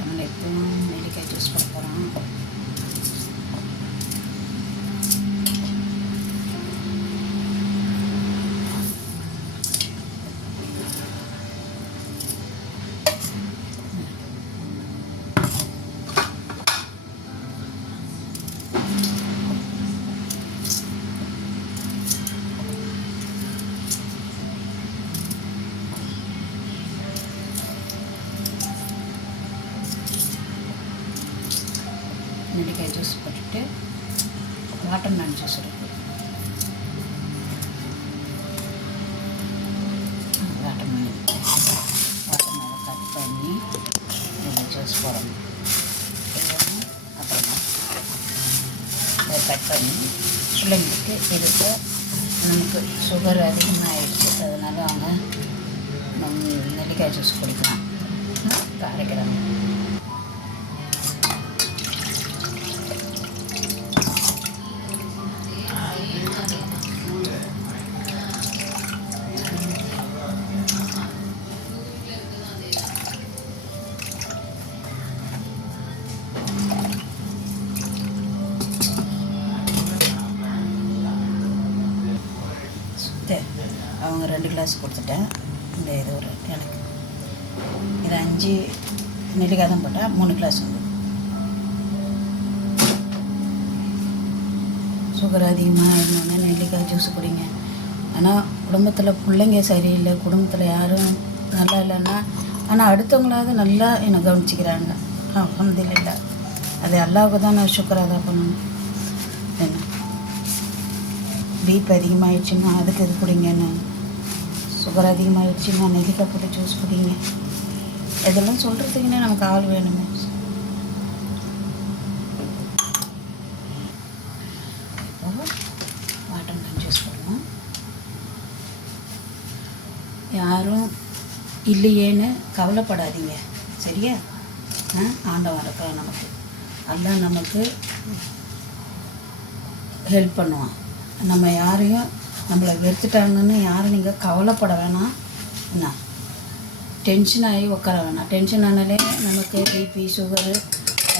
நம்ம எப்பவும் நெல்லிக்காய் ஜூஸ் பண்ண போகிறோம். நெல்லிக்காய் ஜூஸ் போட்டுட்டு வாட்டர்மெலன் ஜூஸ் இருக்குது. வாட்டர்மெலன் கட் பண்ணி இதில் ஜூஸ் போடணும். அப்புறமா அதை கட் பண்ணி பிள்ளைங்களுக்கு இதுக்கு நமக்கு சுகர் அதிகமாகிடுச்சு, அதனால் அவங்க நெல்லிக்காய் ஜூஸ் குடிக்கலாம். அரைக்கிறாங்க. அவங்க 2 கிளாஸ் கொடுத்துட்டேன். இந்த இது ஒரு எனக்கு இது 5 நெல்லிக்காய் தான் போட்டால் 3 கிளாஸ் வந்து. சுகர் அதிகமாக இருந்தோடனே நெல்லிக்காய் ஜூஸ் குடிங்க. ஆனால் குடும்பத்தில் பிள்ளைங்க சரியில்லை, குடும்பத்தில் யாரும் நல்லா இல்லைன்னா, ஆனால் அடுத்தவங்களாவது நல்லா என்னை கவனிச்சிக்கிறாங்க. அல்ஹம்துலில்லாஹ். அது அல்லாஹ்வுக்கு தான் நான் சுக்ர் அதான் பண்ணணும். என்ன பிபி அதிகமாகிடுச்சுன்னா அதுக்கு இது குடிங்கன்னு, சுகர் அதிகமாகிடுச்சுன்னா நெல்லிக்காய் போட்டு ஜூஸ் குடிங்க. இதெல்லாம் சொல்கிறதுக்குன்னே நமக்கு ஆள் வேணுமே. வாட்டர்மெலன் ஜூஸ் போடணும். யாரும் இல்லையேன்னு கவலைப்படாதீங்க, சரியா? ஆண்டவன் இருக்கிறான் நமக்கு, அல்லாஹ் நமக்கு ஹெல்ப் பண்ணுவான். நம்ம யாரையும் நம்மளை வெறுத்துட்டாங்கன்னு யாரும் நீங்கள் கவலைப்பட வேணாம். என்ன டென்ஷன் ஆகி உட்கார வேணாம். டென்ஷன் ஆனாலே நமக்கு பிபி சுகரு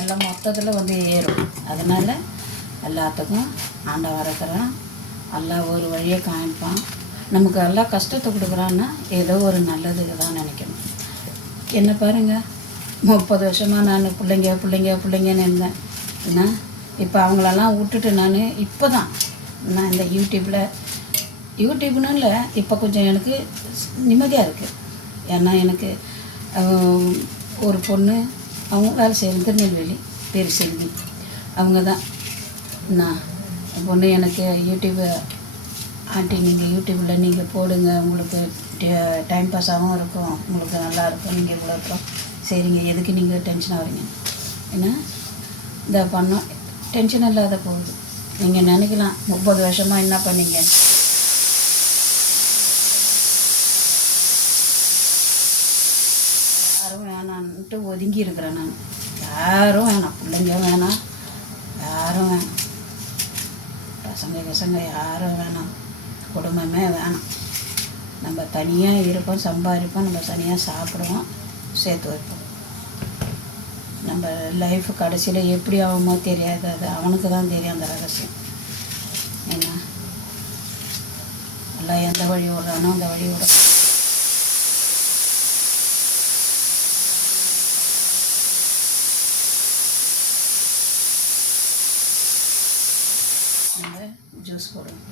எல்லாம் மொத்தத்தில் வந்து ஏறும். அதனால் எல்லாத்துக்கும் ஆண்டவன் இருக்கிறான், எல்லாம் ஒரு வழியை காமிப்பான். நமக்கு எல்லாம் கஷ்டத்தை கொடுக்குறான்னா ஏதோ ஒரு நல்லதுக்கு தான் நினைக்கணும். என்ன பாருங்கள், 30 வருஷமாக நான் பிள்ளைங்கன்னு இருந்தேன். என்ன இப்போ அவங்களெல்லாம் விட்டுட்டு நான் இப்போ தான் நான் இந்த யூடியூப்னு இல்லை, இப்போ கொஞ்சம் எனக்கு நிம்மதியாக இருக்குது. ஏன்னா எனக்கு ஒரு பொண்ணு அவங்க வேலை செய்யணும், திருநெல்வேலி, பேர் செல்வி. அவங்க தான் நான் பொண்ணு எனக்கு யூடியூப்பு ஆண்டி நீங்கள் யூடியூப்பில் நீங்கள் போடுங்க, உங்களுக்கு டைம் பாஸாகவும் இருக்கும், உங்களுக்கு நல்லாயிருக்கும், நீங்கள் இவ்வளோ இருக்கும். சரிங்க, எதுக்கு நீங்கள் டென்ஷன் ஆகிறீங்க? ஏன்னா இந்த பண்ணோம் டென்ஷன் இல்லாத போகுது. நீங்கள் நினைக்கலாம் 30 வருஷமாக என்ன பண்ணீங்க, யாரும் வேணான்ட்டு ஒதுங்கி இருக்கிறேன் நான். யாரும் வேணாம், பிள்ளைங்க வேணாம், யாரும் வேணாம், பசங்க யாரும் வேணாம், குடும்பமே வேணாம். நம்ம தனியாக இருப்போம், சம்பாதிப்போம், நம்ம தனியாக சாப்பிடுவோம், சேர்த்து வைப்போம். நம்ம லைஃப் கடைசியில் எப்படி ஆகுமோ தெரியாது, அது அவனுக்கு தான் தெரியும் அந்த ரகசியம். ஏன்னா எல்லாம் எந்த வழி விடுறானோ அந்த வழி விட. நம்ம ஜூஸ் போடுவோம்.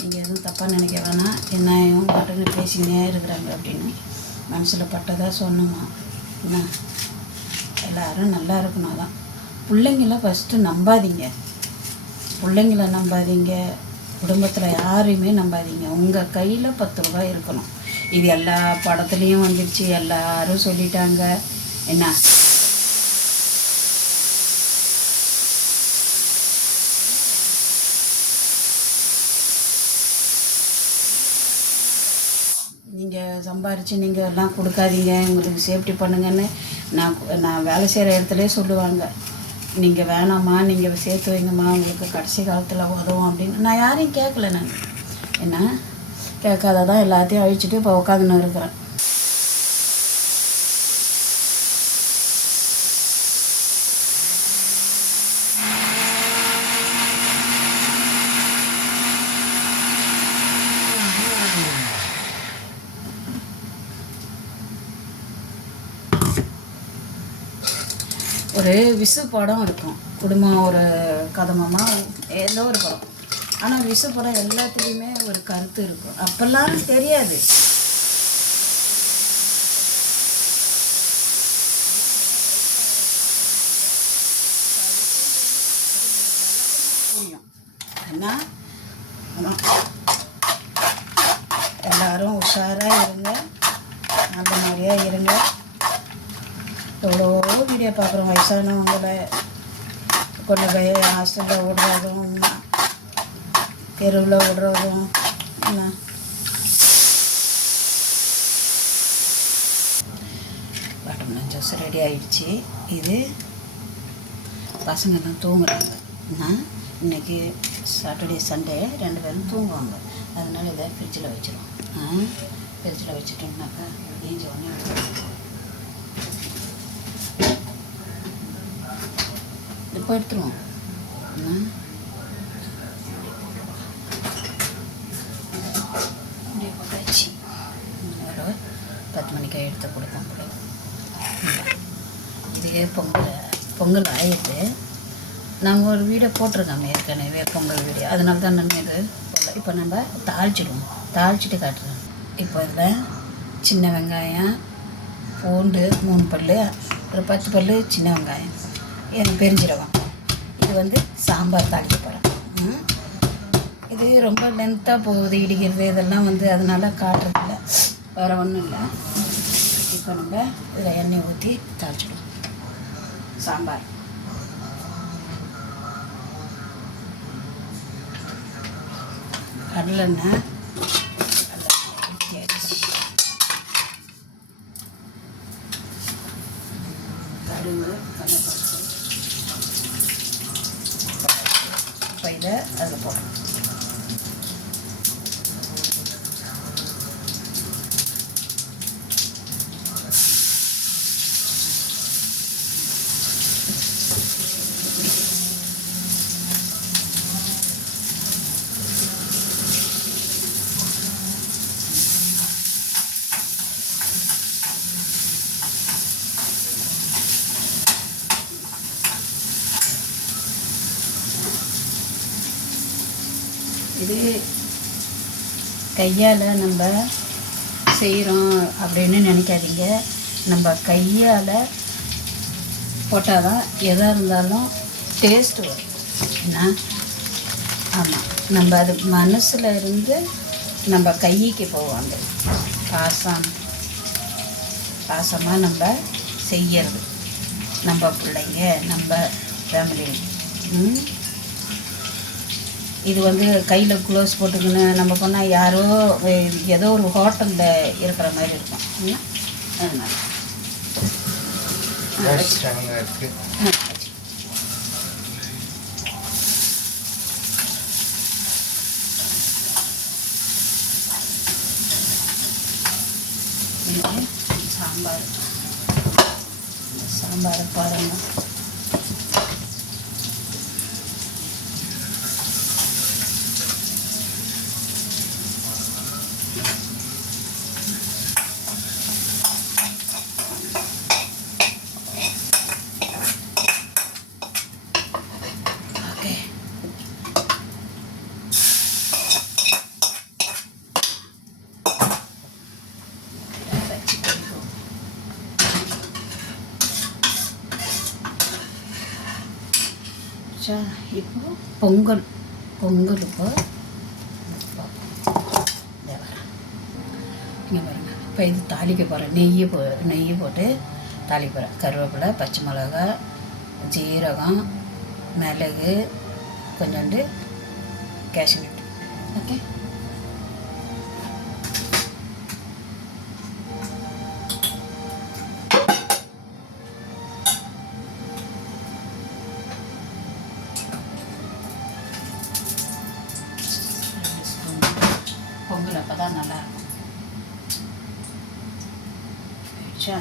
நீங்கள் எதுவும் தப்பாக நினைக்க வேணாம், என்ன இவங்க பாட்டுன்னு பேசிக்கினே இருக்கிறாங்க அப்படின்னு மனசில் பட்டதாக சொன்னோமா. என்ன எல்லோரும் நல்லா இருக்கணும். தான் பிள்ளைங்கள ஃபஸ்ட்டு நம்பாதீங்க, குடும்பத்தில் யாரையுமே நம்பாதீங்க. உங்கள் கையில் 10 ரூபாய் இருக்கணும். இது எல்லா படத்துலேயும் வந்துடுச்சு, எல்லாரும் சொல்லிட்டாங்க. என்ன நீங்கள் சம்பாரித்து நீங்கள் எல்லாம் கொடுக்காதீங்க, உங்களுக்கு சேஃப்டி பண்ணுங்கன்னு நான் வேலை செய்கிற இடத்துலே சொல்லுவாங்க. நீங்கள் வேணாம்மா, நீங்கள் சேர்த்து வைங்கம்மா, உங்களுக்கு கடைசி காலத்தில் உதவும் அப்படின்னு. நான் யாரையும் கேட்கல. நான் என்ன கேட்காதான் எல்லாத்தையும் அழிச்சிட்டு இப்போ உட்காந்துன்னு இருக்கிறேன். ஒரு விசு படம் இருக்கும், குடும்பம் ஒரு கதமமாக ஏதோ ஒரு படம். ஆனால் விசு படம் எல்லாத்துலேயுமே ஒரு கருத்து இருக்கும். அப்போல்லாம் தெரியாது. புரியும். ஏன்னா எல்லாரும் உஷாராக இருங்க, நல்ல மாதிரியாக இருங்க. எவ்வளோ வீடியோ பார்க்குறோம், வயசானவங்களை கொண்டு போய் ஹாஸ்டலில் விடுறதும் தெருவில் விடுறதும் என்ன. வாட்டர்மெலன் ஜூஸ் ரெடி ஆகிடுச்சு. இது பசங்கள்லாம் தூங்குறாங்க. இன்றைக்கி சாட்டர்டே சண்டே 2 பேரும் தூங்குவாங்க. அதனால் இதை ஃப்ரிட்ஜில் வச்சிடும். ஃப்ரிட்ஜில் வச்சுட்டோம்னாக்கா ஏஞ்சி உடனே இப்போ எடுத்துருவோம். அப்படியே பக்காச்சு ஒரு 10 மணிக்கு எடுத்து கொடுப்போம் கூட. இதுவே பொங்கல் ஆயிடுது. நாங்கள் ஒரு வீடியோ போட்டிருக்கோம் ஏற்கனவே, பொங்கல் வீடியோ. அதனால தான் நம்ம இது போடல. இப்போ நம்ம தாளிச்சிடுவோம், தாளிச்சிட்டு காட்டுறோம். இப்போ இதில் சின்ன வெங்காயம், பூண்டு 3 பல், ஒரு 10 பல் சின்ன வெங்காயம், பெருஞ்சீரகம். இது சாம்பார் தாளிக்க போகிறேன். இது ரொம்ப லென்த்தாக போகுது, இடிக்கிறது இதெல்லாம் அதனால் காட்டுறதில்ல, வேறு ஒன்றும் இல்லை. இப்போ நம்ம இதில் எண்ணெய் ஊற்றி தாளிச்சிடுவோம். சாம்பார் கடலெண்ணெய், கடுகு, கடலைப்பருப்பு. இப்போ இதை அதில் போடுறோம். இது கையால் நம்ம செய்கிறோம் அப்படின்னு நினைக்காதீங்க. நம்ம கையால் போட்டால் தான் எதாக இருந்தாலும் டேஸ்ட்டு வரும். என்ன ஆமாம், நம்ம அது மனசில் இருந்து நம்ம கைக்கு போவாங்க. பாசமாக நம்ம செய்யறது, நம்ம பிள்ளைங்க, நம்ம ஃபேமிலி. இது கையில் க்ளோஸ் போட்டுக்கின்னு நம்ம போனால் யாரோ ஏதோ ஒரு ஹோட்டலில் இருக்கிற மாதிரி இருக்கும். அதனால் சாம்பார் பாருங்கள். இப்போ பொங்கல் இப்போ இங்கே பாருங்க. இப்போ இது தாளிக்க போகிறேன். நெய் போட்டு தாளிக்க போகிறேன். கருவேப்பிலை, பச்சை மிளகாய், ஜீரகம், மிளகு, கொஞ்சோண்டு கேஷ்நட். ஓகே, பொங்கல் அப்போ தான் நல்லாயிருக்கும். ஆயிடுச்சா?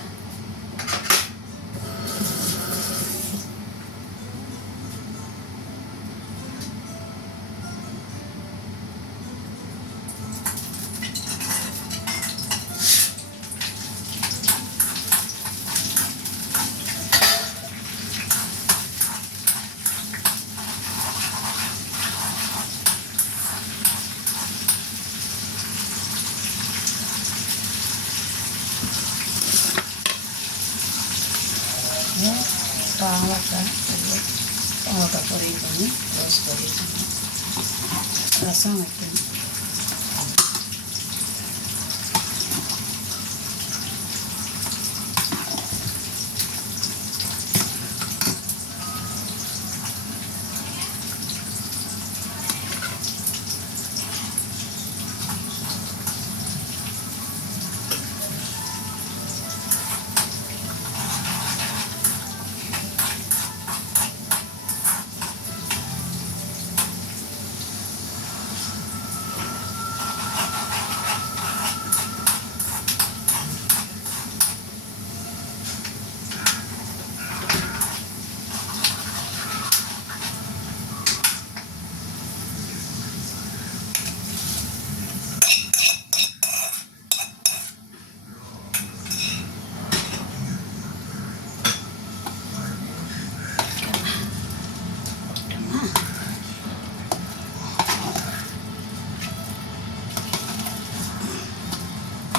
பாவக்காய் பொரியல் பண்ணி ரோஸ் பொரியல் பண்ணி ரசம் வைக்கணும்.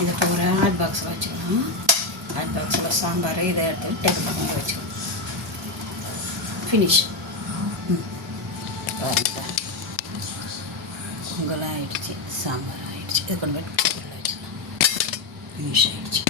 இதை இப்போ ஒரு ஹாட் பாக்ஸில் வச்சுக்கலாம். ஹாட் பாக்ஸில் சாம்பார் இதை எடுத்து டேபிள் பண்ணி வச்சுக்கலாம். ஃபினிஷ். பொங்கலாக ஆகிடுச்சு, சாம்பார் ஆகிடுச்சு. இது கொண்டு போய் டேபிளில் வச்சுக்கலாம். ஃபினிஷ் ஆகிடுச்சு.